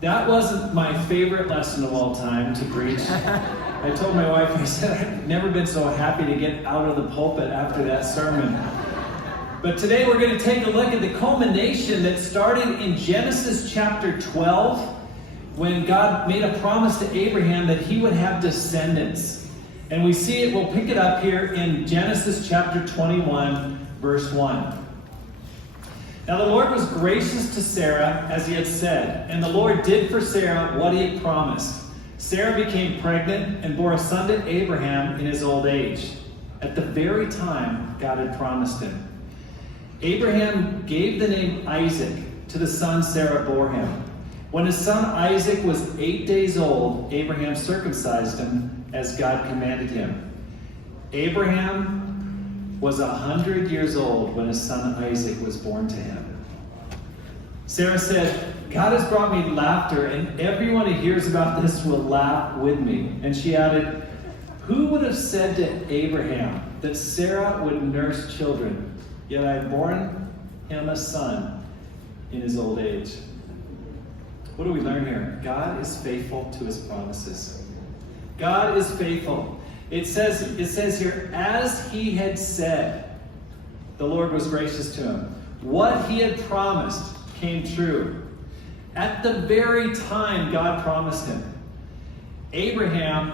That wasn't my favorite lesson of all time to preach. I told my wife, I said, I've never been so happy to get out of the pulpit after that sermon. But today we're going to take a look at the culmination that started in Genesis chapter 12, when God made a promise to Abraham that he would have descendants. And we see it, we'll pick it up here in Genesis chapter 21, verse 1. Now the Lord was gracious to Sarah, as he had said, and the Lord did for Sarah what he had promised. Sarah became pregnant and bore a son to Abraham in his old age, at the very time God had promised him. Abraham gave the name Isaac to the son Sarah bore him. When his son Isaac was 8 days old, Abraham circumcised him as God commanded him. Abraham was 100 years old when his son Isaac was born to him. Sarah said, God has brought me laughter, and everyone who hears about this will laugh with me. And she added, who would have said to Abraham that Sarah would nurse children, yet I have borne him a son in his old age. What do we learn here? God is faithful to his promises. God is faithful. It says here, as he had said, the Lord was gracious to him. What he had promised came true. At the very time God promised him. Abraham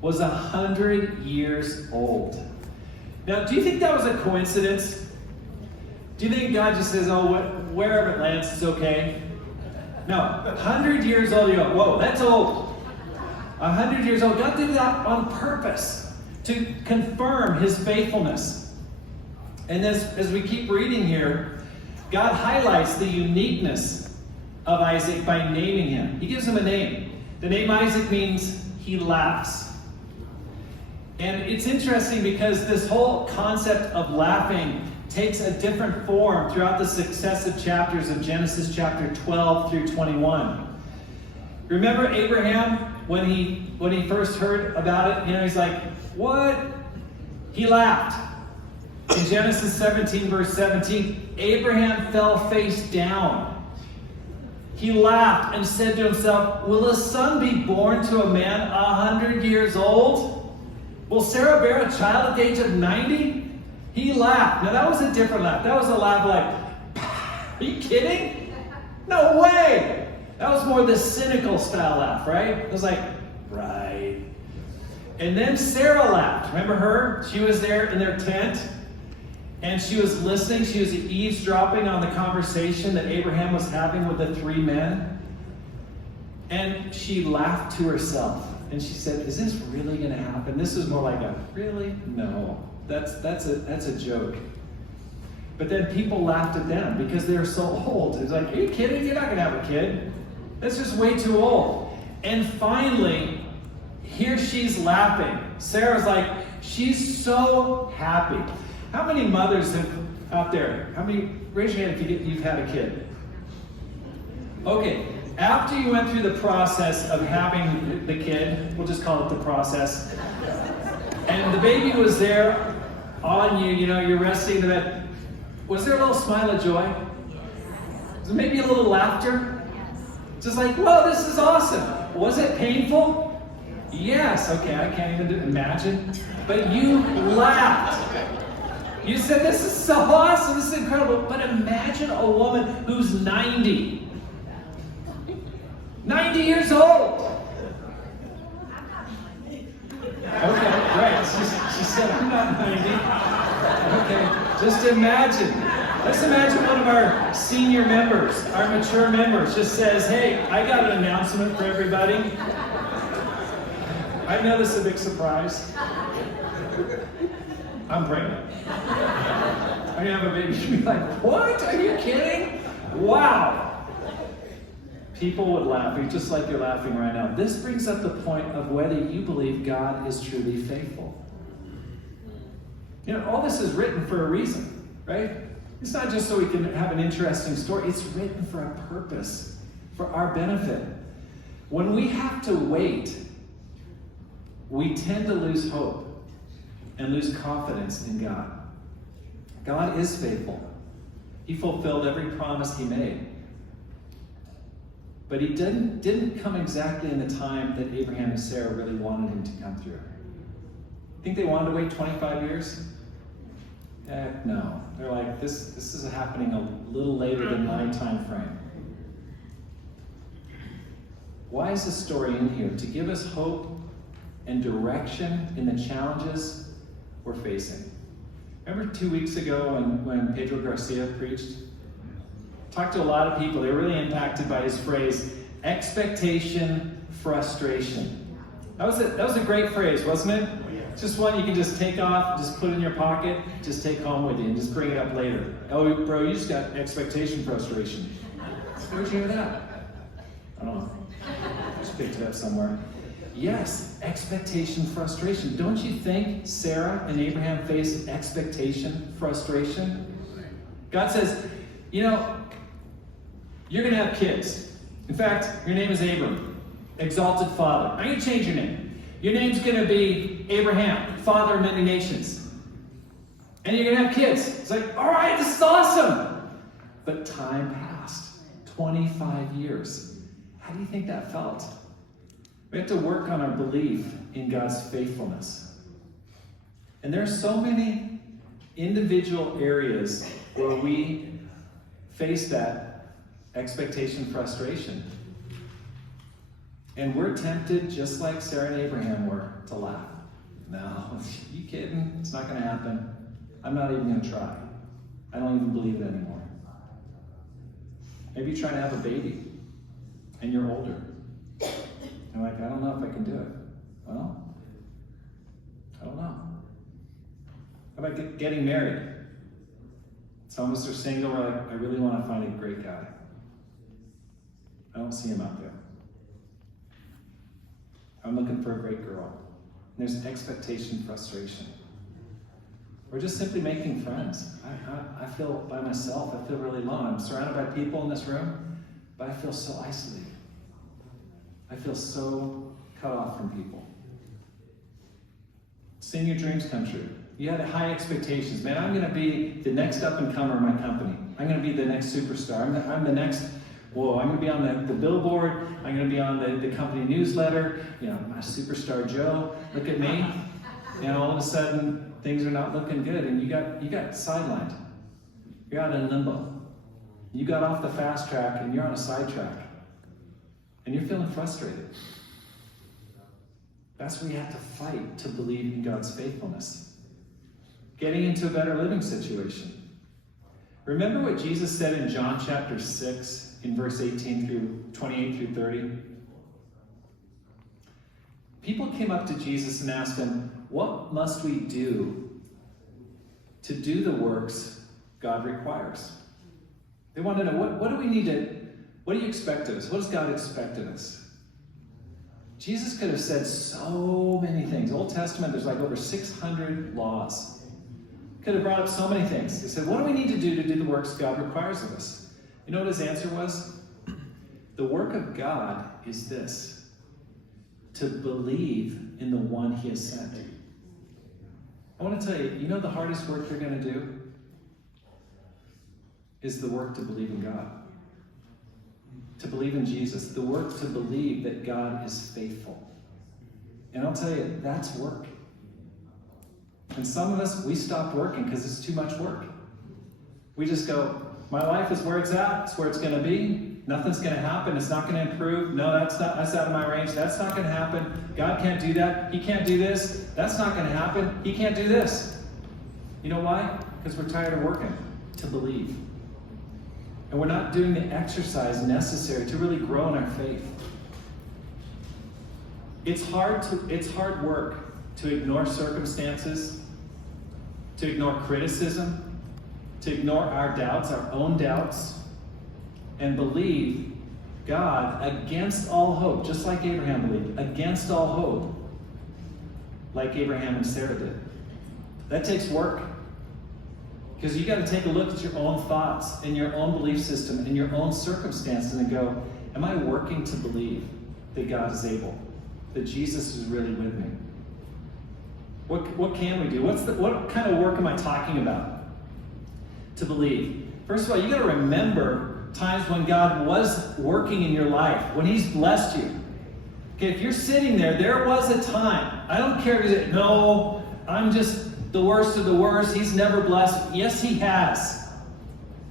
was 100 years old. Now, do you think that was a coincidence? Do you think God just says, oh, wherever it lands is okay? No, 100 years old, you go, whoa, that's old. 100 years old. God did that on purpose to confirm his faithfulness. And as we keep reading here, God highlights the uniqueness of Isaac by naming him. He gives him a name. The name Isaac means he laughs. And it's interesting because this whole concept of laughing takes a different form throughout the successive chapters of Genesis chapter 12 through 21. Remember Abraham, when he first heard about it, he's like, what? He laughed. In Genesis 17, verse 17, Abraham fell face down. He laughed and said to himself, will a son be born to a man 100 years old? Will Sarah bear a child at the age of 90? He laughed. Now that was a different laugh. That was a laugh like, are you kidding? No way! That was more the cynical style laugh, right? It was like, right. And then Sarah laughed. Remember her? She was there in their tent, and she was listening. She was eavesdropping on the conversation that Abraham was having with the three men. And she laughed to herself. And she said, is this really going to happen? This is more like a, really? No. That's a joke. But then people laughed at them because they were so old. It's like, are you kidding? You're not going to have a kid. That's just way too old. And finally, here she's laughing. Sarah's like, she's so happy. How many mothers have out there? Raise your hand if you've had a kid. Okay, after you went through the process of having the kid, we'll just call it the process, and the baby was there on you, you're resting in bed. Was there a little smile of joy? Was there maybe a little laughter? Just like, whoa, this is awesome. Was it painful? Yes. Okay, I can't even imagine. But you laughed. You said, this is so awesome. This is incredible. But imagine a woman who's 90. 90 years old. Okay, right. She said, I'm not 90. Okay, just imagine. Let's imagine one of our senior members, our mature members, just says, hey, I got an announcement for everybody. I know this is a big surprise. I'm pregnant. I'm going to have a baby. You'd be like, what? Are you kidding? Wow. People would laugh, just like you're laughing right now. This brings up the point of whether you believe God is truly faithful. All this is written for a reason, right? It's not just so we can have an interesting story. It's written for a purpose, for our benefit. When we have to wait, we tend to lose hope and lose confidence in God. God is faithful. He fulfilled every promise he made. But he didn't come exactly in the time that Abraham and Sarah really wanted him to come through. Think they wanted to wait 25 years? Heck no. They're like, this is happening a little later than my time frame. Why is this story in here? To give us hope and direction in the challenges we're facing. Remember 2 weeks ago when Pedro Garcia preached? Talked to a lot of people. They were really impacted by his phrase, expectation, frustration. That was a great phrase, wasn't it? It's just one you can just take off, just put in your pocket, just take home with you, and just bring it up later. Oh, bro, you just got expectation frustration. Where'd you hear that? I don't know. Just picked it up somewhere. Yes, expectation frustration. Don't you think Sarah and Abraham faced expectation frustration? God says, you're going to have kids. In fact, your name is Abram, exalted father. I'm going to change your name. Your name's going to be Abraham, father of many nations. And you're going to have kids. It's like, all right, this is awesome. But time passed. 25 years. How do you think that felt? We have to work on our belief in God's faithfulness. And there are so many individual areas where we face that expectation frustration. And we're tempted, just like Sarah and Abraham were, to laugh. No, you kidding? It's not going to happen. I'm not even going to try. I don't even believe it anymore. Maybe you're trying to have a baby, and you're older. You're like, I don't know if I can do it. Well, I don't know. How about getting married? Some of us are single, we're like, I really want to find a great guy. I don't see him out there. I'm looking for a great girl. And there's expectation, frustration. Or just simply making friends. I feel by myself, I feel really alone. I'm surrounded by people in this room, but I feel so isolated. I feel so cut off from people. Seeing your dreams come true. You had high expectations. Man, I'm going to be the next up-and-comer in my company. I'm going to be the next superstar. I'm the next, I'm going to be on the billboard. I'm going to be on the company newsletter. My superstar Joe. Look at me. All of a sudden, things are not looking good, and you got sidelined. You're out in limbo. You got off the fast track, and you're on a sidetrack. And you're feeling frustrated. That's where you have to fight to believe in God's faithfulness. Getting into a better living situation. Remember what Jesus said in John chapter 6, in verse 28 through 30? People came up to Jesus and asked him, what must we do to do the works God requires? They want to know, what do we need to, what do you expect of us? What does God expect of us? Jesus could have said so many things. Old Testament, there's like over 600 laws. Could have brought up so many things. He said, what do we need to do the works God requires of us? You know what his answer was? The work of God is this: to believe in the one he has sent. I want to tell you, the hardest work you're going to do is the work to believe in God. To believe in Jesus. The work to believe that God is faithful. And I'll tell you, that's work. And some of us, we stopped working because it's too much work. We just go, my life is where it's at. It's where it's going to be. Nothing's going to happen. It's not going to improve. No, that's out of my range. That's not going to happen. God can't do that. He can't do this. That's not going to happen. He can't do this. You know why? Because we're tired of working to believe. And we're not doing the exercise necessary to really grow in our faith. It's hard work to ignore circumstances, to ignore criticism, to ignore our doubts, our own doubts, and believe God against all hope, just like Abraham believed, against all hope, like Abraham and Sarah did. That takes work. Because you got to take a look at your own thoughts and your own belief system and your own circumstances and go, am I working to believe that God is able, that Jesus is really with me? What can we do? What kind of work am I talking about to believe? First of all, you got to remember times when God was working in your life, when He's blessed you. Okay, if you're sitting there, there was a time. I don't care if you say, no, I'm just the worst of the worst. He's never blessed. Yes, He has.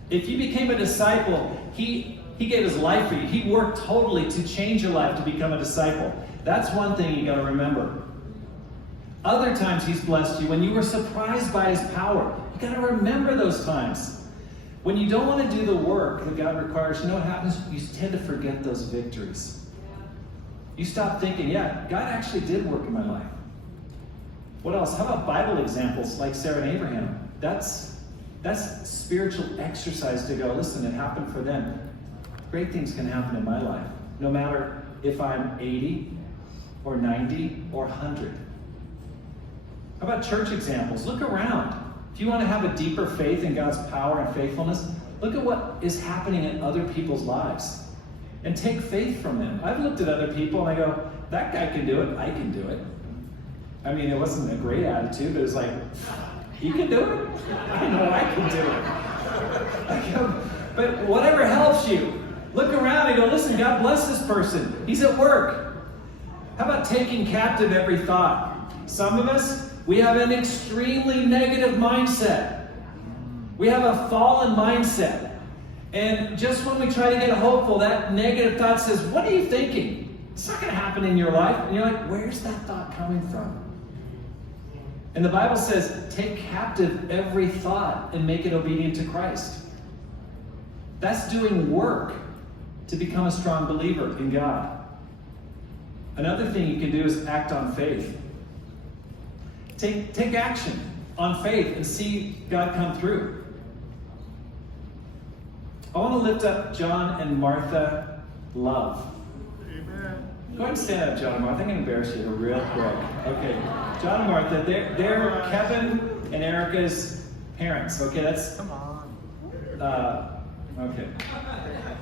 If you became a disciple, He gave His life for you. He worked totally to change your life to become a disciple. That's one thing you got to remember. Other times He's blessed you when you were surprised by His power. You got to remember those times. When you don't want to do the work that God requires, you know what happens? You tend to forget those victories. You stop thinking, yeah, God actually did work in my life. What else? How about Bible examples like Sarah and Abraham? That's spiritual exercise to go, listen, it happened for them. Great things can happen in my life, no matter if I'm 80 or 90 or 100. How about church examples? Look around. If you want to have a deeper faith in God's power and faithfulness, look at what is happening in other people's lives and take faith from them. I've looked at other people and I go, that guy can do it, I can do it. I mean, it wasn't a great attitude, but it was like, he can do it? I know I can do it. I go, but whatever helps you, look around and go, listen, God bless this person. He's at work. How about taking captive every thought? Some of us, we have an extremely negative mindset. We have a fallen mindset. And just when we try to get hopeful, that negative thought says, what are you thinking? It's not going to happen in your life. And you're like, where's that thought coming from? And the Bible says, take captive every thought and make it obedient to Christ. That's doing work to become a strong believer in God. Another thing you can do is act on faith. Take action on faith and see God come through. I want to lift up John and Martha Love. Amen. Go ahead and stand up, John and Martha. I'm going to embarrass you real quick. Okay, John and Martha, they're Kevin and Erica's parents. Okay, that's... Come on. Okay.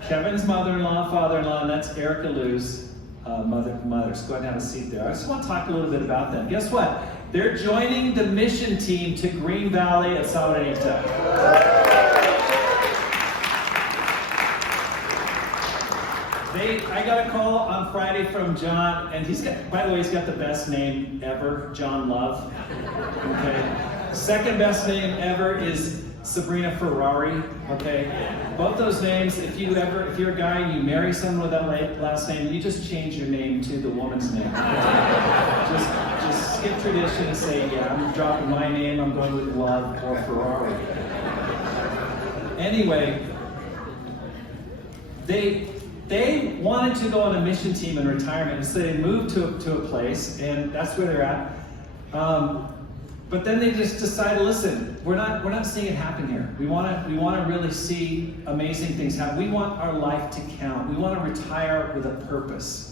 Kevin's mother-in-law, father-in-law, and that's Erica Lou's mother. So go ahead and have a seat there. I just want to talk a little bit about them. Guess what? They're joining the mission team to Green Valley at Sahuarita. I got a call on Friday from John, and he's got, by the way, he's got the best name ever, John Love. Okay. Second best name ever is Sabrina Ferrari. Okay. Both those names, if you're a guy and you marry someone with that last name, you just change your name to the woman's name. Just skip tradition and say, yeah, I'm dropping my name, I'm going with Love or Ferrari. Anyway, they wanted to go on a mission team in retirement, and so they moved to a place, and that's where they're at. But then they just decided, listen, we're not seeing it happen here. We want to really see amazing things happen. We want our life to count. We want to retire with a purpose.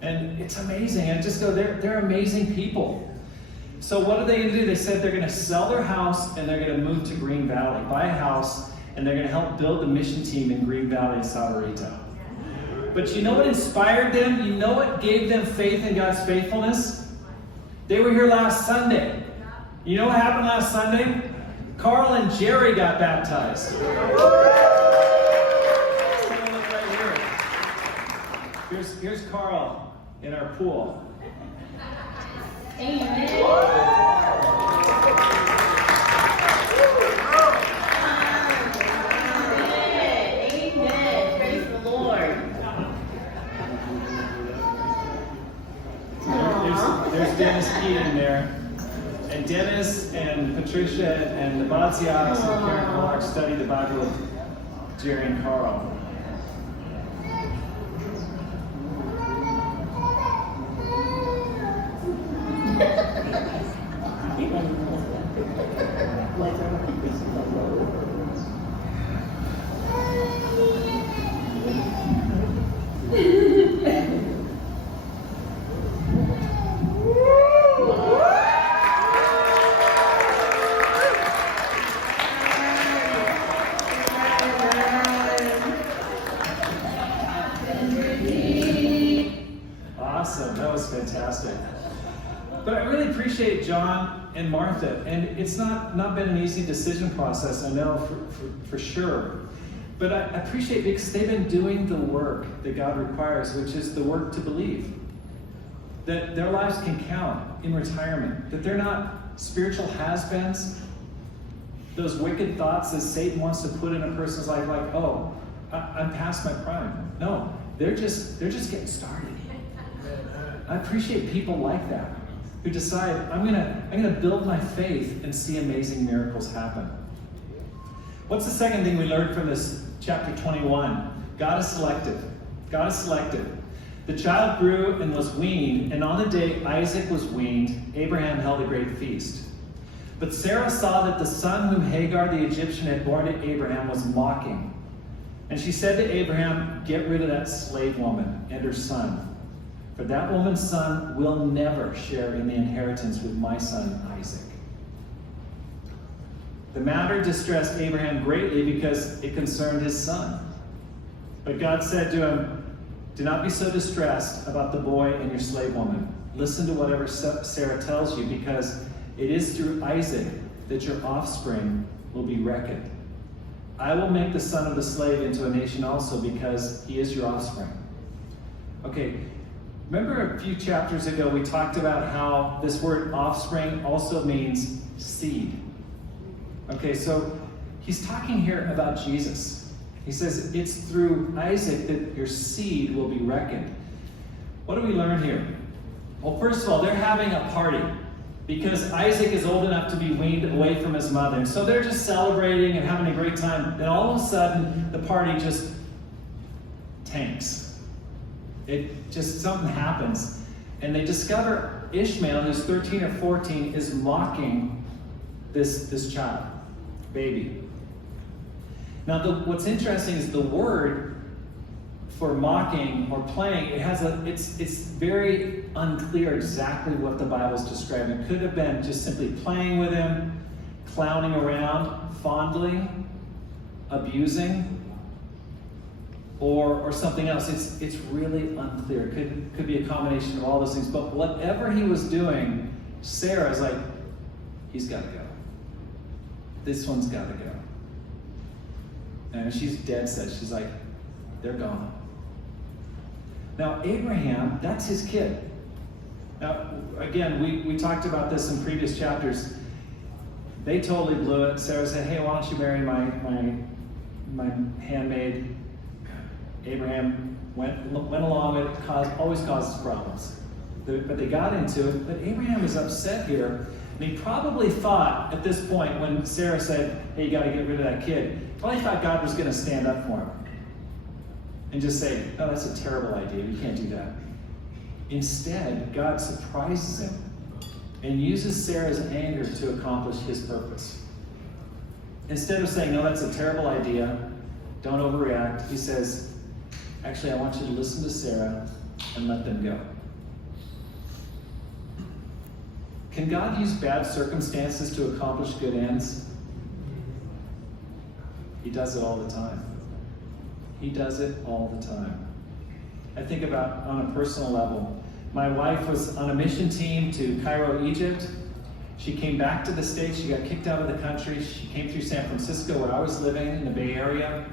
And it's amazing. And just go, they're amazing people. So what are they going to do? They said they're going to sell their house and they're going to move to Green Valley, buy a house, and they're going to help build the mission team in Green Valley and Sahuarita. But you know what inspired them? You know what gave them faith in God's faithfulness? They were here last Sunday. You know what happened last Sunday? Carl and Jerry got baptized. Here's Carl in our pool. Amen. Amen. Praise the Lord. There's Dennis Keaton there. And Dennis and Patricia and the Badziaks and Karen Clark studied the Bible with Jerry and Carl. Awesome, that was fantastic. But I really appreciate John and Martha, and it's not been an easy decision process, I know for sure. But I appreciate because they've been doing the work that God requires, which is the work to believe. That their lives can count in retirement. That they're not spiritual has-beens. Those wicked thoughts that Satan wants to put in a person's life, like, oh, I'm past my prime. No, they're just getting started. I appreciate people like that who decide, I'm gonna build my faith and see amazing miracles happen. What's the second thing we learned from this chapter 21? God is selective. God is selective. The child grew and was weaned, and on the day Isaac was weaned, Abraham held a great feast. But Sarah saw that the son whom Hagar the Egyptian had borne to Abraham was mocking. And she said to Abraham, get rid of that slave woman and her son, for that woman's son will never share in the inheritance with my son Isaac. The matter distressed Abraham greatly because it concerned his son. But God said to him, do not be so distressed about the boy and your slave woman. Listen to whatever Sarah tells you, because it is through Isaac that your offspring will be reckoned. I will make the son of the slave into a nation also, because he is your offspring. Okay, remember a few chapters ago we talked about how this word offspring also means seed. Okay, so he's talking here about Jesus. He says it's through Isaac that your seed will be reckoned. What do we learn here? Well, first of all, they're having a party because Isaac is old enough to be weaned away from his mother. And so they're just celebrating and having a great time. Then all of a sudden, the party just tanks. Something happens. And they discover Ishmael, who's 13 or 14, is mocking this child, baby. Now, what's interesting is the word for mocking or playing, it's very unclear exactly what the Bible's describing. It could have been just simply playing with him, clowning around, fondling, abusing, or something else. It's really unclear. It could be a combination of all those things. But whatever he was doing, Sarah's like, he's got to go. This one's got to go. And she's dead set. She's like, they're gone. Now, Abraham, that's his kid. Now, again, we talked about this in previous chapters. They totally blew it. Sarah said, hey, why don't you marry my handmaid? Abraham went along with it. Always causes problems. But they got into it. But Abraham is upset here. And he probably thought at this point when Sarah said, hey, you got to get rid of that kid, probably thought God was going to stand up for him and just say, no, that's a terrible idea. You can't do that. Instead, God surprises him and uses Sarah's anger to accomplish his purpose. Instead of saying, no, that's a terrible idea, don't overreact, he says, actually, I want you to listen to Sarah and let them go. Can God use bad circumstances to accomplish good ends? He does it all the time. He does it all the time. I think about on a personal level. My wife was on a mission team to Cairo, Egypt. She came back to the States. She got kicked out of the country. She came through San Francisco, where I was living in the Bay Area.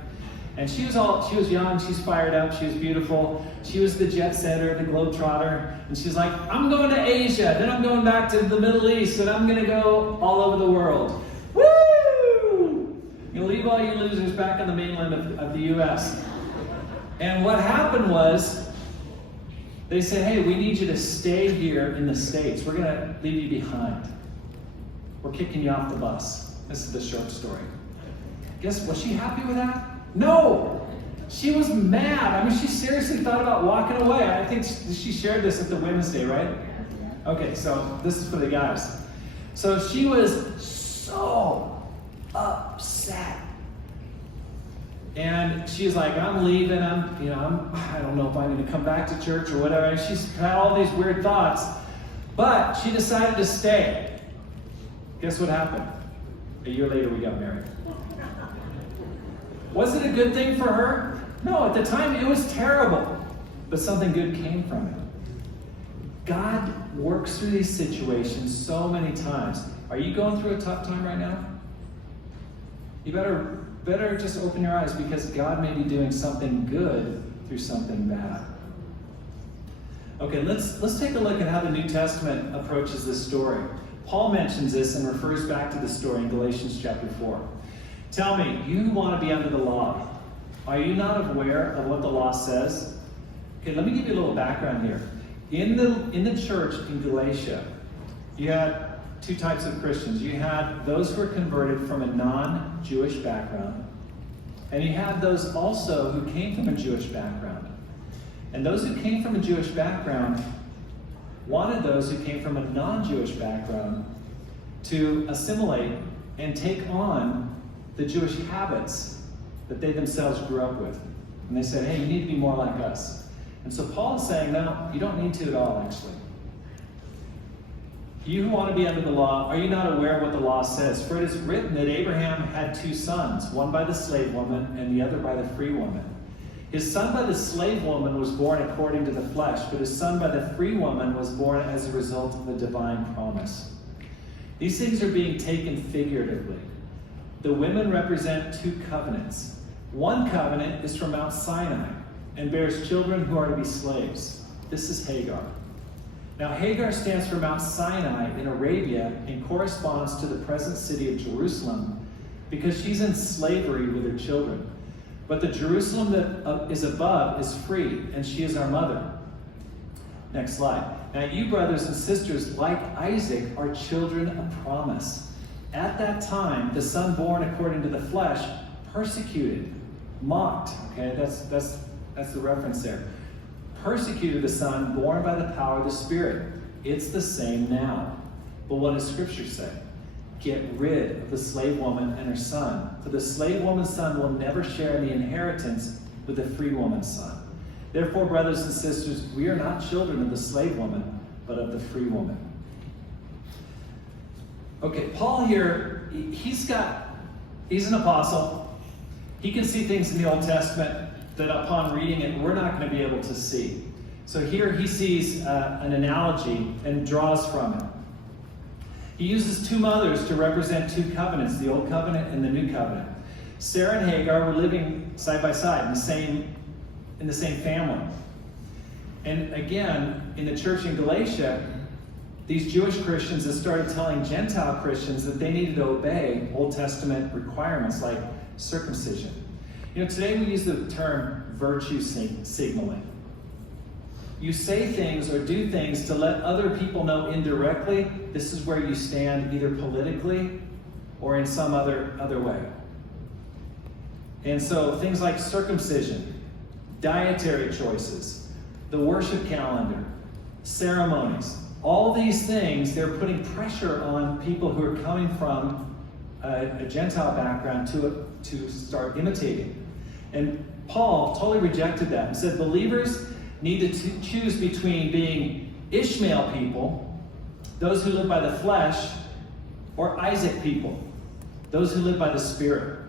And she was young, she's fired up, she was beautiful. She was the jet setter, the globetrotter. And she's like, I'm going to Asia, then I'm going back to the Middle East, and I'm going to go all over the world. Woo! You'll leave all you losers back on the mainland of the U.S. And what happened was, they said, hey, we need you to stay here in the States. We're going to leave you behind. We're kicking you off the bus. This is the short story. Was she happy with that? No! She was mad. I mean, she seriously thought about walking away. I think she shared this at the Wednesday, right? Okay, so this is for the guys. So she was so upset. And she's like, I'm leaving. I don't know if I'm going to come back to church or whatever. And she's had all these weird thoughts. But she decided to stay. Guess what happened? A year later, we got married. Was it a good thing for her? No, at the time it was terrible. But something good came from it. God works through these situations so many times. Are you going through a tough time right now? You better better just open your eyes, because God may be doing something good through something bad. Okay, let's take a look at how the New Testament approaches this story. Paul mentions this and refers back to the story in Galatians chapter 4. Tell me, you want to be under the law. Are you not aware of what the law says? Okay, let me give you a little background here. In the church in Galatia, you had two types of Christians. You had those who were converted from a non-Jewish background, and you had those also who came from a Jewish background. And those who came from a Jewish background wanted those who came from a non-Jewish background to assimilate and take on the Jewish habits that they themselves grew up with. And they said, hey, you need to be more like us. And so Paul is saying, no, you don't need to at all, actually. You who want to be under the law, are you not aware of what the law says? For it is written that Abraham had two sons, one by the slave woman and the other by the free woman. His son by the slave woman was born according to the flesh, but his son by the free woman was born as a result of the divine promise. These things are being taken figuratively. The women represent two covenants. One covenant is from Mount Sinai and bears children who are to be slaves. This is Hagar. Now, Hagar stands for Mount Sinai in Arabia and corresponds to the present city of Jerusalem because she's in slavery with her children. But the Jerusalem that is above is free, and she is our mother. Next slide. Now, you brothers and sisters, like Isaac, are children of promise. At that time, the son born according to the flesh, persecuted, mocked. Okay, that's the reference there. Persecuted the son born by the power of the Spirit. It's the same now. But what does Scripture say? Get rid of the slave woman and her son, for the slave woman's son will never share in the inheritance with the free woman's son. Therefore, brothers and sisters, we are not children of the slave woman, but of the free woman. Okay, Paul here, he's an apostle. He can see things in the Old Testament that upon reading it, we're not going to be able to see. So here he sees an analogy and draws from it. He uses two mothers to represent two covenants, the Old Covenant and the New Covenant. Sarah and Hagar were living side by side in the same family. And again, in the church in Galatia, these Jewish Christians have started telling Gentile Christians that they needed to obey Old Testament requirements like circumcision. You know, today we use the term virtue signaling. You say things or do things to let other people know indirectly this is where you stand, either politically or in some other way. And so things like circumcision, dietary choices, the worship calendar, ceremonies, all these things, they're putting pressure on people who are coming from a Gentile background to start imitating. And Paul totally rejected that and said believers need to choose between being Ishmael people, those who live by the flesh, or Isaac people, those who live by the Spirit.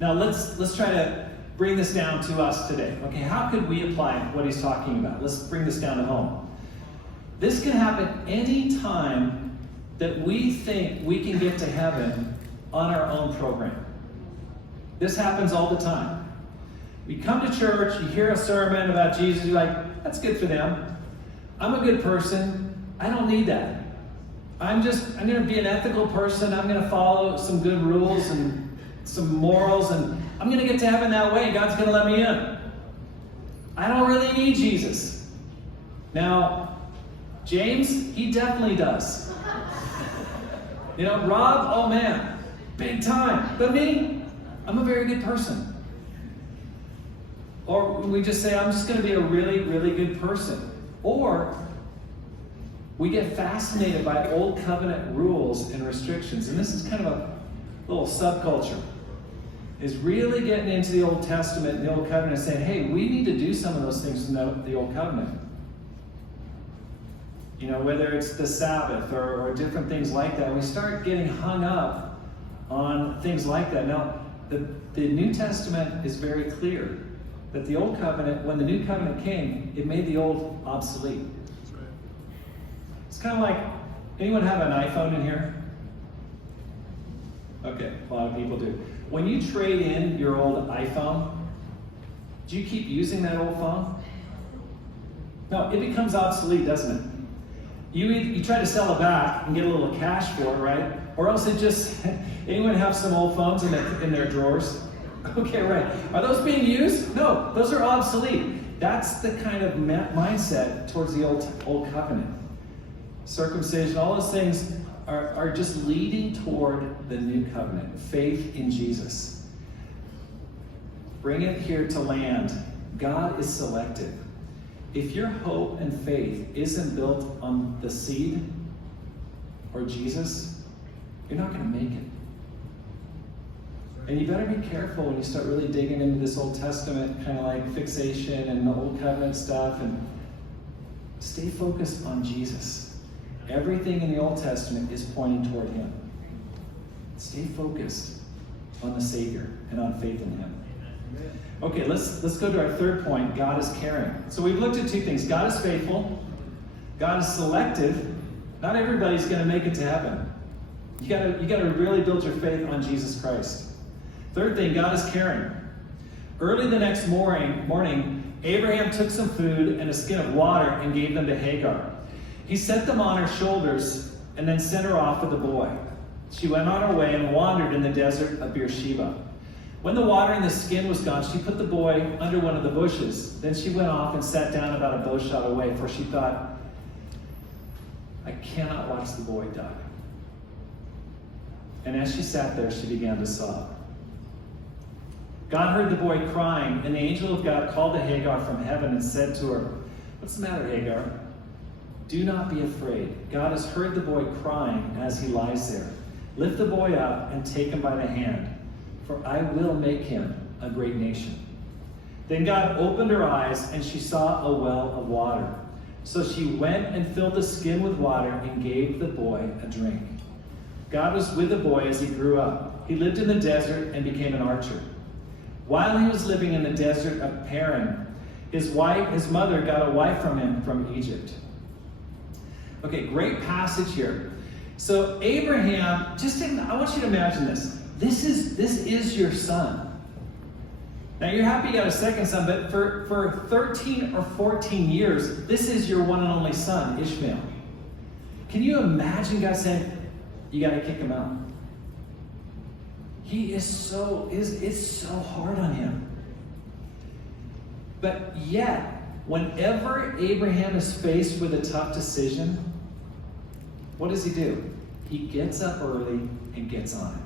Now let's try to bring this down to us today. Okay, how could we apply what he's talking about? Let's bring this down to home. This can happen any time that we think we can get to heaven on our own program. This happens all the time. We come to church, you hear a sermon about Jesus, you're like, that's good for them. I'm a good person. I don't need that. I'm going to be an ethical person. I'm going to follow some good rules and some morals, and I'm going to get to heaven that way. God's going to let me in. I don't really need Jesus. Now, James, he definitely does. You know, Rob, oh man, big time. But me, I'm a very good person. Or we just say, I'm just going to be a really, really good person. Or we get fascinated by Old Covenant rules and restrictions. And this is kind of a little subculture. Is really getting into the Old Testament and the Old Covenant and saying, hey, we need to do some of those things in the Old Covenant. You know, whether it's the Sabbath or different things like that. We start getting hung up on things like that. Now, the New Testament is very clear that the Old Covenant, when the New Covenant came, it made the Old obsolete. That's right. It's kind of like, anyone have an iPhone in here? Okay, a lot of people do. When you trade in your old iPhone, do you keep using that old phone? No, it becomes obsolete, doesn't it? You try to sell it back and get a little cash for it, right? Or else it just, anyone have some old phones in their drawers? Okay, right. Are those being used? No, those are obsolete. That's the kind of mindset towards the old covenant. Circumcision, all those things are just leading toward the new covenant. Faith in Jesus. Bring it here to land. God is selective. If your hope and faith isn't built on the seed or Jesus, you're not going to make it. And you better be careful when you start really digging into this Old Testament kind of like fixation and the Old Covenant stuff, and stay focused on Jesus. Everything in the Old Testament is pointing toward him. Stay focused on the Savior and on faith in him. Okay, let's go to our third point. God is caring. So we've looked at two things. God is faithful. God is selective. Not everybody's going to make it to heaven. You gotta really build your faith on Jesus Christ. Third thing, God is caring. Early the next morning, Abraham took some food and a skin of water and gave them to Hagar. He set them on her shoulders and then sent her off with the boy. She went on her way and wandered in the desert of Beersheba. When the water in the skin was gone, she put the boy under one of the bushes. Then she went off and sat down about a bow shot away, for she thought, I cannot watch the boy die. And as she sat there, she began to sob. God heard the boy crying, and the angel of God called to Hagar from heaven and said to her, What's the matter, Hagar? Do not be afraid. God has heard the boy crying as he lies there. Lift the boy up and take him by the hand, for I will make him a great nation. Then God opened her eyes, and she saw a well of water. So she went and filled the skin with water and gave the boy a drink. God was with the boy as he grew up. He lived in the desert and became an archer. While he was living in the desert of Paran, his mother got a wife from him from Egypt. Okay, great passage here. So Abraham, I want you to imagine this. This is your son. Now you're happy you got a second son, but for 13 or 14 years, this is your one and only son, Ishmael. Can you imagine God saying, you got to kick him out? It's so hard on him. But yet, whenever Abraham is faced with a tough decision, what does he do? He gets up early and gets on it.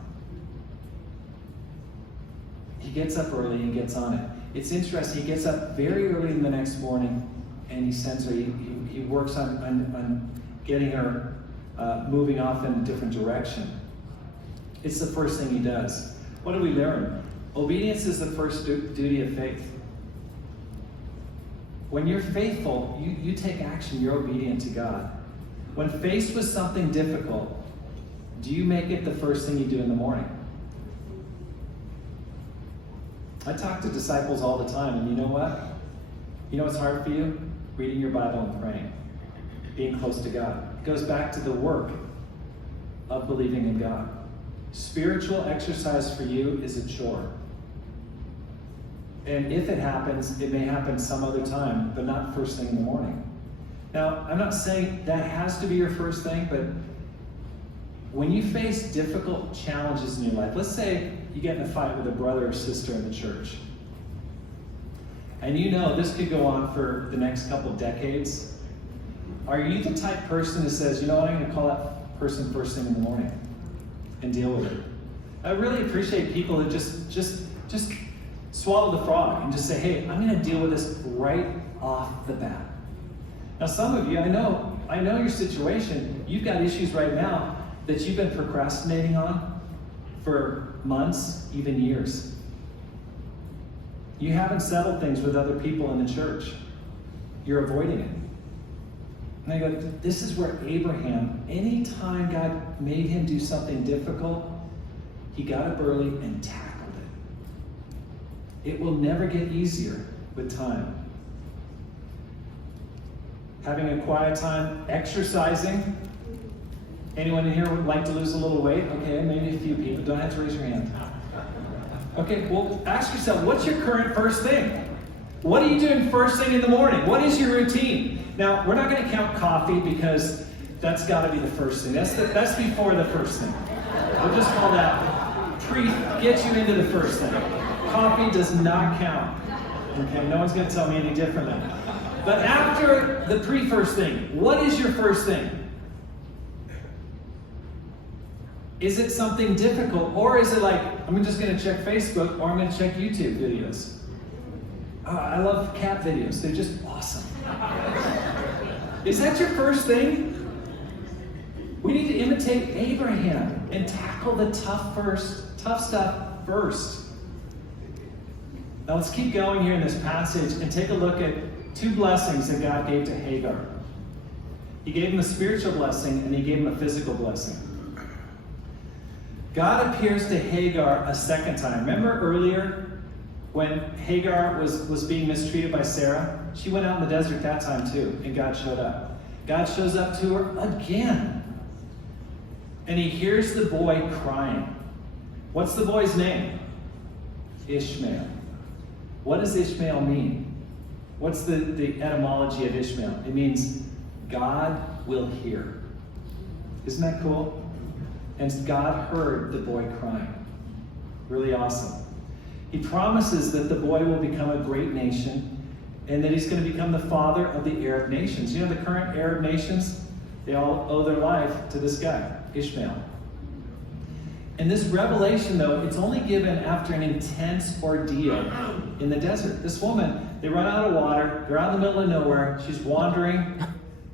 He gets up early and gets on it. It's interesting. He gets up very early in the next morning, and he sends her. He works on getting her moving off in a different direction. It's the first thing he does. What do we learn? Obedience is the first duty of faith. When you're faithful, you take action. You're obedient to God. When faced with something difficult, do you make it the first thing you do in the morning? I talk to disciples all the time, and you know what? You know what's hard for you? Reading your Bible and praying. Being close to God. It goes back to the work of believing in God. Spiritual exercise for you is a chore. And if it happens, it may happen some other time, but not first thing in the morning. Now, I'm not saying that has to be your first thing, but when you face difficult challenges in your life, let's say you get in a fight with a brother or sister in the church, and you know this could go on for the next couple of decades. Are you the type person who says, you know what, I'm going to call that person first thing in the morning and deal with it? I really appreciate people who just swallow the frog and just say, hey, I'm going to deal with this right off the bat. Now, some of you, I know your situation. You've got issues right now that you've been procrastinating on for months, even years. You haven't settled things with other people in the church. You're avoiding it. And I go, this is where Abraham, anytime God made him do something difficult, he got up early and tackled it. It will never get easier with time. Having a quiet time, exercising. Anyone in here would like to lose a little weight? Okay, maybe a few people. Don't have to raise your hand. Okay, well, ask yourself, what's your current first thing? What are you doing first thing in the morning? What is your routine? Now, we're not going to count coffee because that's got to be the first thing. That's before the first thing. We'll just call that get you into the first thing. Coffee does not count. Okay, no one's going to tell me any differently. But after the first thing, what is your first thing? Is it something difficult? Or is it like, I'm just going to check Facebook or I'm going to check YouTube videos? Oh, I love cat videos. They're just awesome. Is that your first thing? We need to imitate Abraham and tackle the tough stuff first. Now let's keep going here in this passage and take a look at two blessings that God gave to Hagar. He gave him a spiritual blessing and he gave him a physical blessing. God appears to Hagar a second time. Remember earlier when Hagar was being mistreated by Sarah? She went out in the desert that time too, and God showed up. God shows up to her again. And he hears the boy crying. What's the boy's name? Ishmael. What does Ishmael mean? What's the etymology of Ishmael? It means God will hear. Isn't that cool? And God heard the boy crying. Really awesome. He promises that the boy will become a great nation and that he's going to become the father of the Arab nations. You know the current Arab nations? They all owe their life to this guy, Ishmael. And this revelation, though, it's only given after an intense ordeal in the desert. This woman, they run out of water. They're out in the middle of nowhere. She's wandering.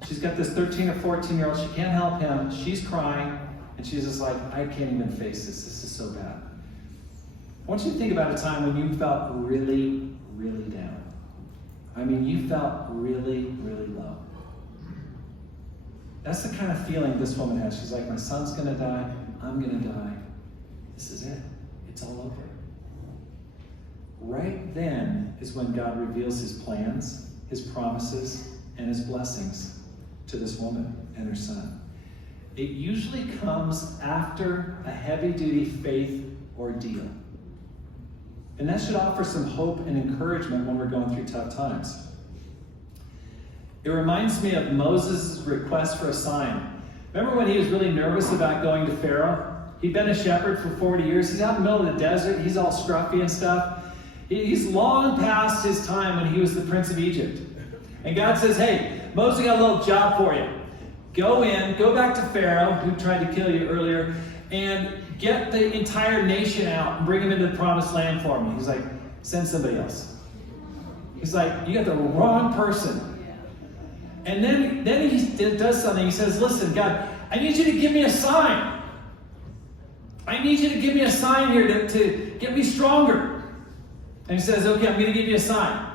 She's got this 13 or 14-year-old. She can't help him. She's crying. And she's just like, I can't even face this. This is so bad. I want you to think about a time when you felt really, really down. I mean, you felt really, really low. That's the kind of feeling this woman has. She's like, my son's going to die. I'm going to die. This is it. It's all over. Right then is when God reveals his plans, his promises, and his blessings to this woman and her son. It usually comes after a heavy-duty faith ordeal. And that should offer some hope and encouragement when we're going through tough times. It reminds me of Moses' request for a sign. Remember when he was really nervous about going to Pharaoh? He'd been a shepherd for 40 years. He's out in the middle of the desert. He's all scruffy and stuff. He's long past his time when he was the prince of Egypt. And God says, hey, Moses, I got a little job for you. Go back to Pharaoh, who tried to kill you earlier, and get the entire nation out and bring them into the promised land for me. He's like, send somebody else. He's like, you got the wrong person. And then he does something. He says, listen, God, I need you to give me a sign. I need you to give me a sign here to get me stronger. And he says, okay, I'm going to give you a sign.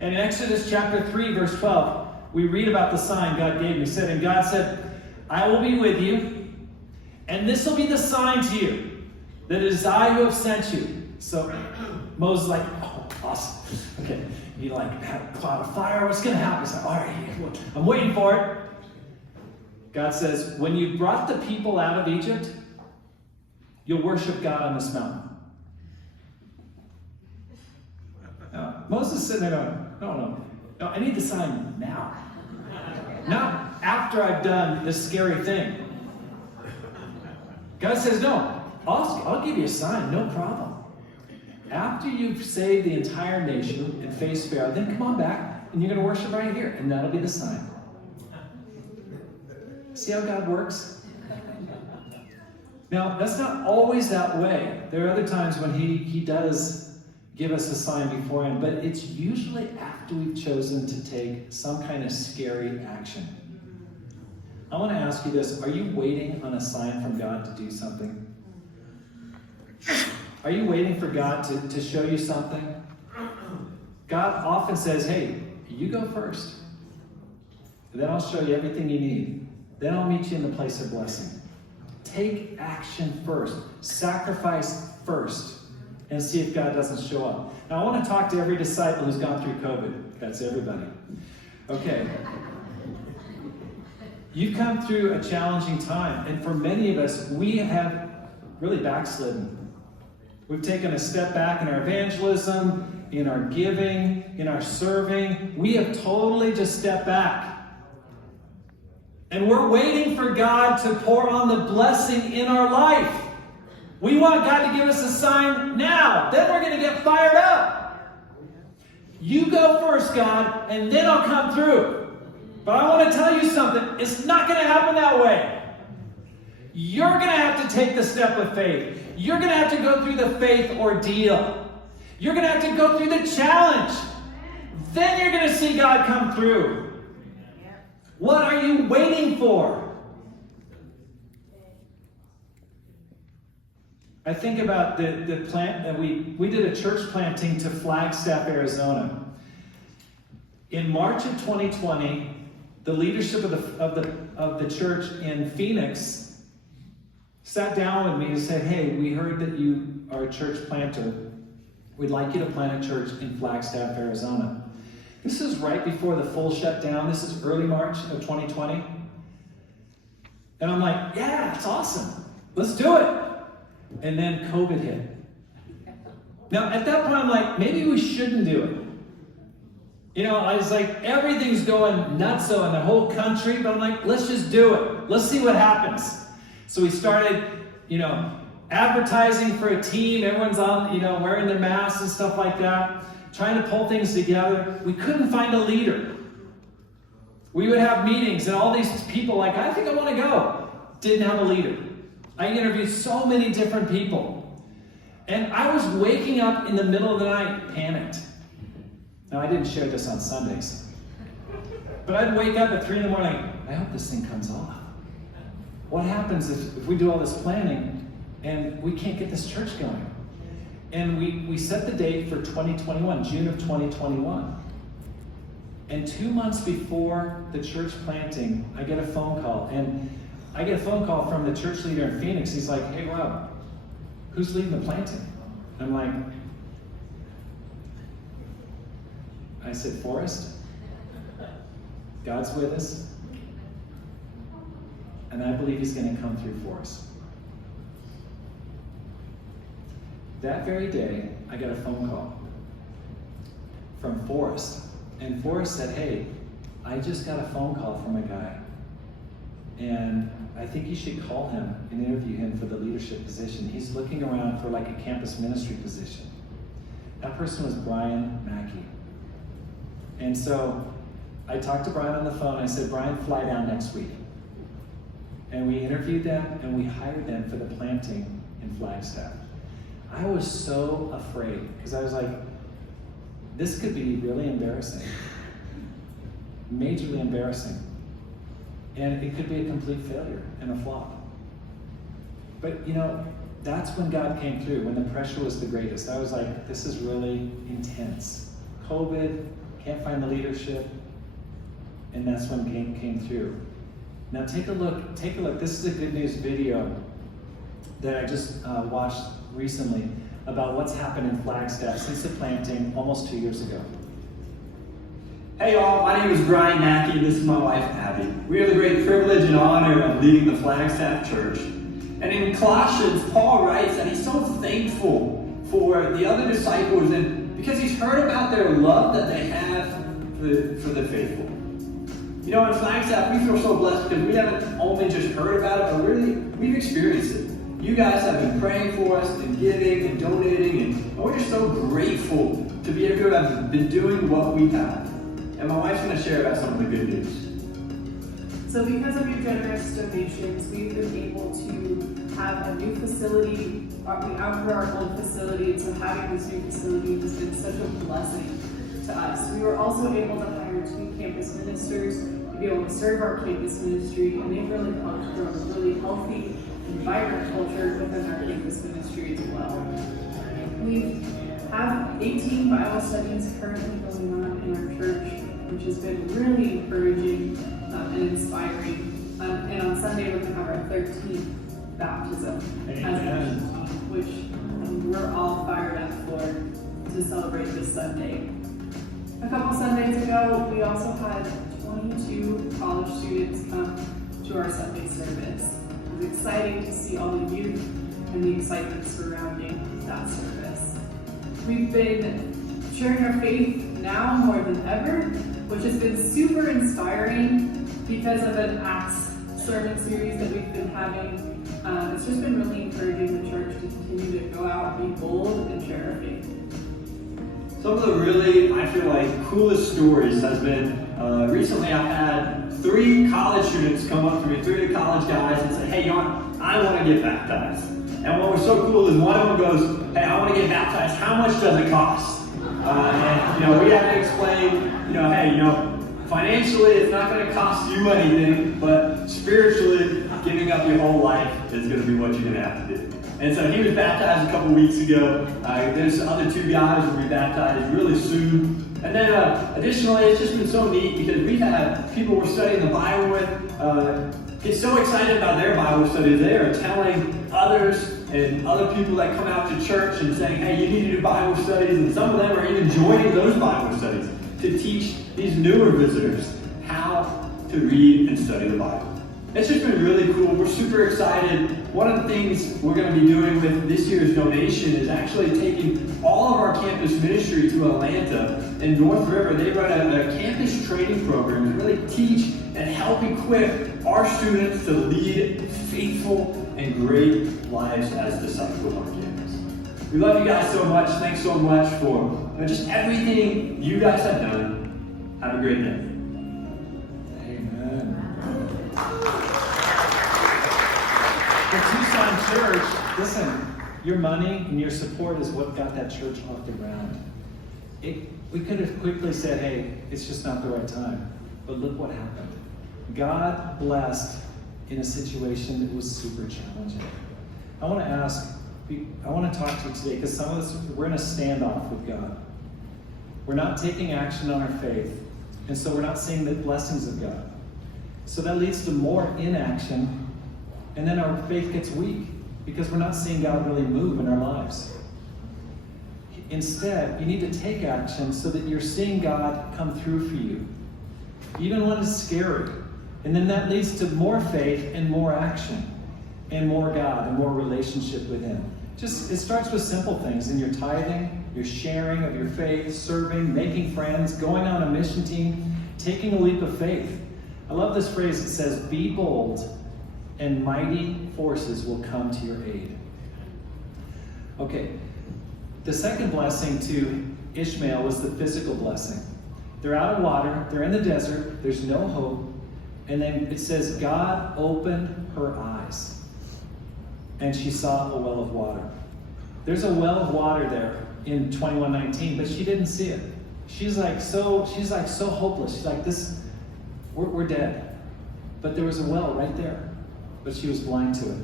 And in Exodus chapter 3, verse 12, we read about the sign God gave him. He said, and God said, I will be with you, and this will be the sign to you, that it is I who have sent you. So Moses is like, oh, awesome. Okay. He had a cloud of fire. What's going to happen? He's like, all right, I'm waiting for it. God says, when you brought the people out of Egypt, you'll worship God on this mountain. Now, Moses is sitting there going, no, I need the sign now. Not after I've done this scary thing. God says, no, I'll give you a sign, no problem. After you've saved the entire nation and faced Pharaoh, then come on back and you're going to worship right here, and that'll be the sign. See how God works? Now, that's not always that way. There are other times when he does give us a sign beforehand, but it's usually after we've chosen to take some kind of scary action. I want to ask you this. Are you waiting on a sign from God to do something? Are you waiting for God to show you something? God often says, hey, you go first. Then I'll show you everything you need. Then I'll meet you in the place of blessing. Take action first. Sacrifice first. And see if God doesn't show up. Now, I want to talk to every disciple who's gone through COVID. That's everybody. Okay. You've come through a challenging time. And for many of us, we have really backslidden. We've taken a step back in our evangelism, in our giving, in our serving. We have totally just stepped back. And we're waiting for God to pour on the blessing in our life. We want God to give us a sign now. Then we're going to get fired up. You go first, God, and then I'll come through. But I want to tell you something. It's not going to happen that way. You're going to have to take the step of faith. You're going to have to go through the faith ordeal. You're going to have to go through the challenge. Then you're going to see God come through. What are you waiting for? I think about the plant that we did a church planting to Flagstaff, Arizona. In March of 2020, the leadership of the church in Phoenix sat down with me and said, hey, we heard that you are a church planter. We'd like you to plant a church in Flagstaff, Arizona. This is right before the full shutdown. This is early March of 2020. And I'm like, yeah, it's awesome. Let's do it. And then COVID hit. Now, at that point, I'm like, maybe we shouldn't do it. You know, I was like, everything's going nutso in the whole country, but I'm like, let's just do it. Let's see what happens. So we started, advertising for a team. Everyone's on, wearing their masks and stuff like that, trying to pull things together. We couldn't find a leader. We would have meetings, and all these people like, I think I want to go. Didn't have a leader. I interviewed so many different people. And I was waking up in the middle of the night, panicked. Now, I didn't share this on Sundays. But I'd wake up at 3 in the morning, I hope this thing comes off. What happens if we do all this planning and we can't get this church going? And we set the date for 2021, June of 2021. And 2 months before the church planting, I get a phone call. And I get a phone call from the church leader in Phoenix. He's like, hey, Rob, who's leading the planting? I'm like, I said, Forrest, God's with us. And I believe he's going to come through for us. That very day, I got a phone call from Forrest. And Forrest said, hey, I just got a phone call from a guy. And I think you should call him and interview him for the leadership position. He's looking around for like a campus ministry position. That person was Brian Mackey. And so I talked to Brian on the phone. I said, Brian, fly down next week. And we interviewed them and we hired them for the planting in Flagstaff. I was so afraid because I was like, this could be really embarrassing. Majorly embarrassing. And it could be a complete failure and a flop. But that's when God came through, when the pressure was the greatest. I was like, this is really intense. COVID, can't find the leadership, and that's when came through. Now take a look. This is a good news video that I just watched recently about what's happened in Flagstaff since the planting almost 2 years ago. Hey y'all, my name is Brian Mackey, this is my wife Abby. We have the great privilege and honor of leading the Flagstaff Church. And in Colossians, Paul writes that he's so thankful for the other disciples and because he's heard about their love that they have for the faithful. In Flagstaff, we feel so blessed because we haven't only just heard about it, but really, we've experienced it. You guys have been praying for us and giving and donating, and we're just so grateful to be able to have been doing what we have. And my wife's going to share about some of the good news. So because of your generous donations, we've been able to have a new facility. We outgrew our old facility, and so having this new facility has been such a blessing to us. We were also able to hire 2 campus ministers to be able to serve our campus ministry, and they've really helped grow a really healthy and vibrant culture within our campus ministry as well. We have 18 Bible studies currently going on in our church, which has been really encouraging and inspiring. And on Sunday, we're going to have our 13th baptism, which we're all fired up for to celebrate this Sunday. A couple Sundays ago, we also had 22 college students come to our Sunday service. It was exciting to see all the youth and the excitement surrounding that service. We've been sharing our faith now more than ever, which has been super inspiring because of an Acts sermon series that we've been having. It's just been really encouraging the church to continue to go out and be bold and share our faith. Some of the really, I feel like, coolest stories has been, recently I've had 3 college students come up to me, 3 of the college guys, and say, hey, Jan, I want to get baptized. And what was so cool is one of them goes, hey, I want to get baptized, how much does it cost? And, we have to explain, hey, financially it's not going to cost you anything, but spiritually, giving up your whole life is going to be what you're going to have to do. And so he was baptized a couple weeks ago. There's other 2 guys who will be baptized really soon. And then additionally, it's just been so neat because we've had people we're studying the Bible with get so excited about their Bible studies. They are telling others and other people that come out to church and saying, hey, you need to do Bible studies. And some of them are even joining those Bible studies to teach these newer visitors how to read and study the Bible. It's just been really cool. We're super excited. One of the things we're going to be doing with this year's donation is actually taking all of our campus ministry to Atlanta and North River. They run a campus training program to really teach and help equip our students to lead faithful and great lives as disciples on campus. We love you guys so much. Thanks so much for just everything you guys have done. Have a great day. The Tucson Church, listen, your money and your support is what got that church off the ground. We could have quickly said, hey, it's just not the right time. But look what happened. God blessed in a situation that was super challenging. I want to talk to you today because some of us, we're in a standoff with God. We're not taking action on our faith, and so we're not seeing the blessings of God. So that leads to more inaction. And then our faith gets weak because we're not seeing God really move in our lives. Instead, you need to take action so that you're seeing God come through for you, even when it's scary. And then that leads to more faith and more action and more God and more relationship with Him. It starts with simple things in your tithing, your sharing of your faith, serving, making friends, going on a mission team, taking a leap of faith. I love this phrase. It says, be bold and mighty forces will come to your aid. Okay, the second blessing to Ishmael was the physical blessing. They're out of water, they're in the desert, there's no hope, and then it says God opened her eyes, and she saw a well of water. There's a well of water there in 21:19, but she didn't see it. She's like so hopeless. She's like, we're dead. But there was a well right there. But she was blind to it.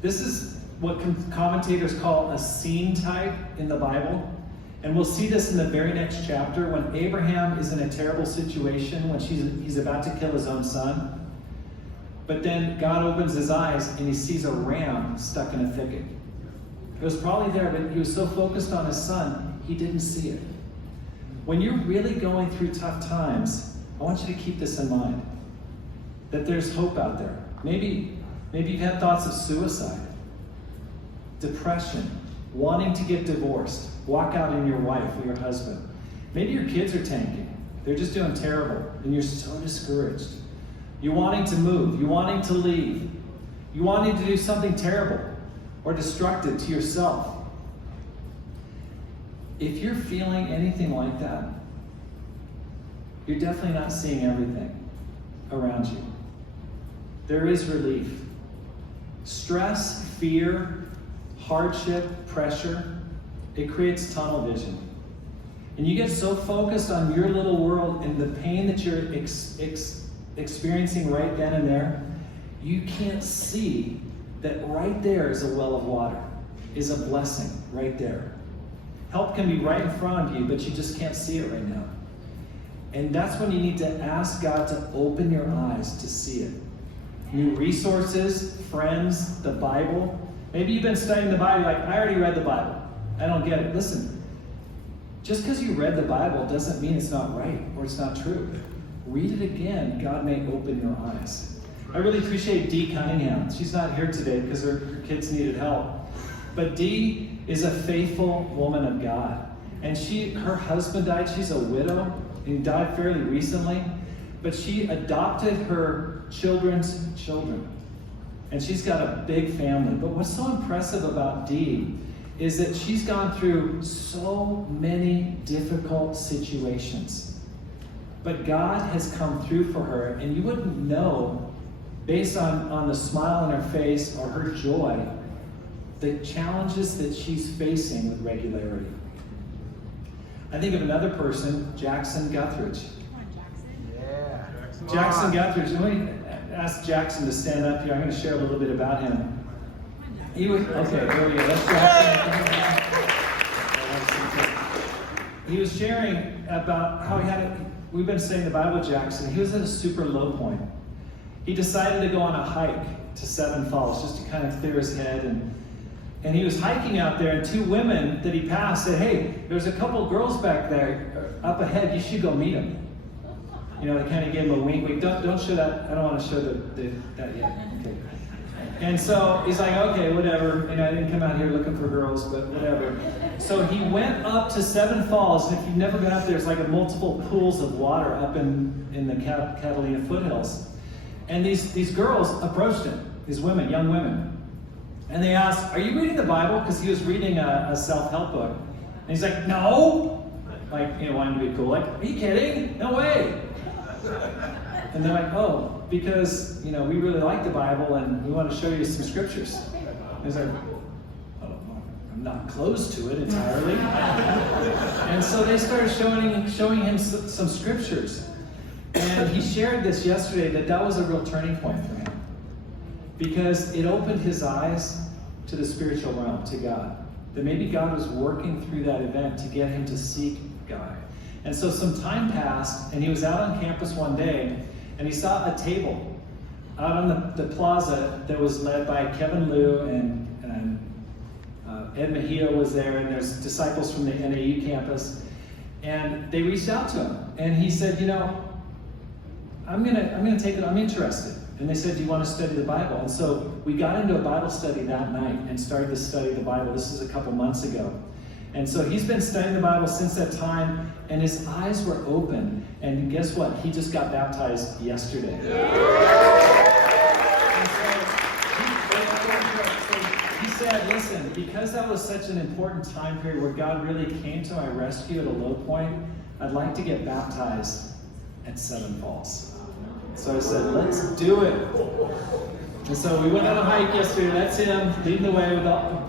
This is what commentators call a scene type in the Bible. And we'll see this in the very next chapter when Abraham is in a terrible situation, when he's about to kill his own son. But then God opens his eyes and he sees a ram stuck in a thicket. It was probably there, but he was so focused on his son, he didn't see it. When you're really going through tough times, I want you to keep this in mind, that there's hope out there. Maybe you've had thoughts of suicide, depression, wanting to get divorced, walk out on your wife or your husband. Maybe your kids are tanking. They're just doing terrible, and you're so discouraged. You're wanting to move. You're wanting to leave. You're wanting to do something terrible or destructive to yourself. If you're feeling anything like that, you're definitely not seeing everything around you. There is relief. Stress, fear, hardship, pressure, it creates tunnel vision. And you get so focused on your little world and the pain that you're experiencing right then and there, you can't see that right there is a well of water, is a blessing right there. Help can be right in front of you, but you just can't see it right now. And that's when you need to ask God to open your eyes to see it. New resources, friends, the Bible. Maybe you've been studying the Bible like, I already read the Bible. I don't get it. Listen, just because you read the Bible doesn't mean it's not right or it's not true. Read it again. God may open your eyes. I really appreciate Dee Cunningham. She's not here today because her kids needed help. But Dee is a faithful woman of God. And her husband died. She's a widow. He died fairly recently. But she adopted her children's children. And she's got a big family. But what's so impressive about Dee is that she's gone through so many difficult situations. But God has come through for her, and you wouldn't know, based on the smile on her face or her joy, the challenges that she's facing with regularity. I think of another person, Jackson Guthridge. Yeah. Jackson Guthridge. Let me ask Jackson to stand up here. I'm going to share a little bit about him. He was, okay, there we go. That's Jackson. He was sharing about how we've been studying the Bible with Jackson. He was at a super low point. He decided to go on a hike to Seven Falls just to kind of clear his head. And he was hiking out there, and two women that he passed said, "Hey, there's a couple girls back there up ahead. You should go meet them." You know, they kind of gave him a wink. Wait, don't show that. I don't want to show that yet. Okay. And so he's like, okay, whatever. I didn't come out here looking for girls, but whatever. So he went up to Seven Falls. And if you've never been up there, it's like multiple pools of water up in the Catalina foothills. And these girls approached him, these women, young women. And they asked, "Are you reading the Bible?" Because he was reading a self-help book. And he's like, "No." Like, wanting to be cool. Like, "Are you kidding? No way." And they're like, "Oh, because, we really like the Bible and we want to show you some scriptures." And he's like, "Oh, I'm not close to it entirely." And so they started showing him some scriptures. And he shared this yesterday, that was a real turning point for him. Because it opened his eyes to the spiritual realm, to God. That maybe God was working through that event to get him to seek God. And so some time passed, and he was out on campus one day, and he saw a table out on the plaza that was led by Kevin Liu, and Ed Mejia was there, and there's disciples from the NAU campus. And they reached out to him, and he said, I'm gonna take it, I'm interested. And they said, "Do you want to study the Bible?" And so we got into a Bible study that night and started to study the Bible. This is a couple months ago. And so he's been studying the Bible since that time, and his eyes were open. And guess what? He just got baptized yesterday. And so he said, "Listen, because that was such an important time period where God really came to my rescue at a low point, I'd like to get baptized at Seven Falls." So I said, "Let's do it." And so we went on a hike yesterday. That's him leading the way.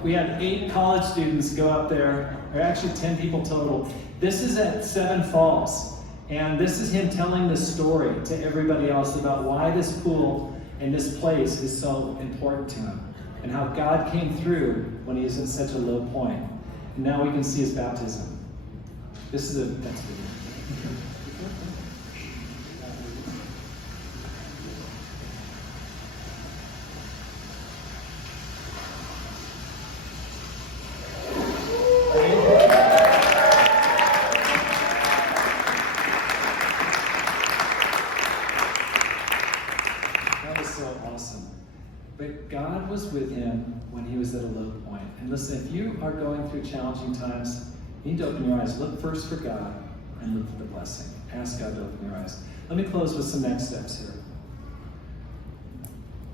We had 8 college students go up there, or actually 10 people total. This is at Seven Falls. And this is him telling this story to everybody else about why this pool and this place is so important to him. And how God came through when he was at such a low point. And now we can see his baptism. That's video. But God was with him when he was at a low point. And listen, if you are going through challenging times, you need to open your eyes. Look first for God and look for the blessing. Ask God to open your eyes. Let me close with some next steps here.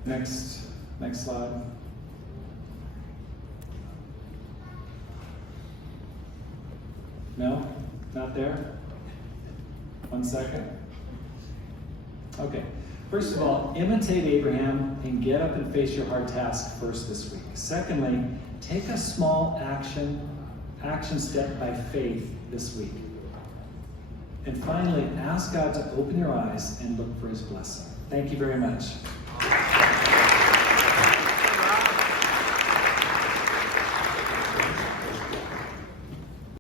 Next slide. No? Not there? 1 second. Okay. First of all, imitate Abraham and get up and face your hard task first this week. Secondly, take a small action step by faith this week. And finally, ask God to open your eyes and look for his blessing. Thank you very much.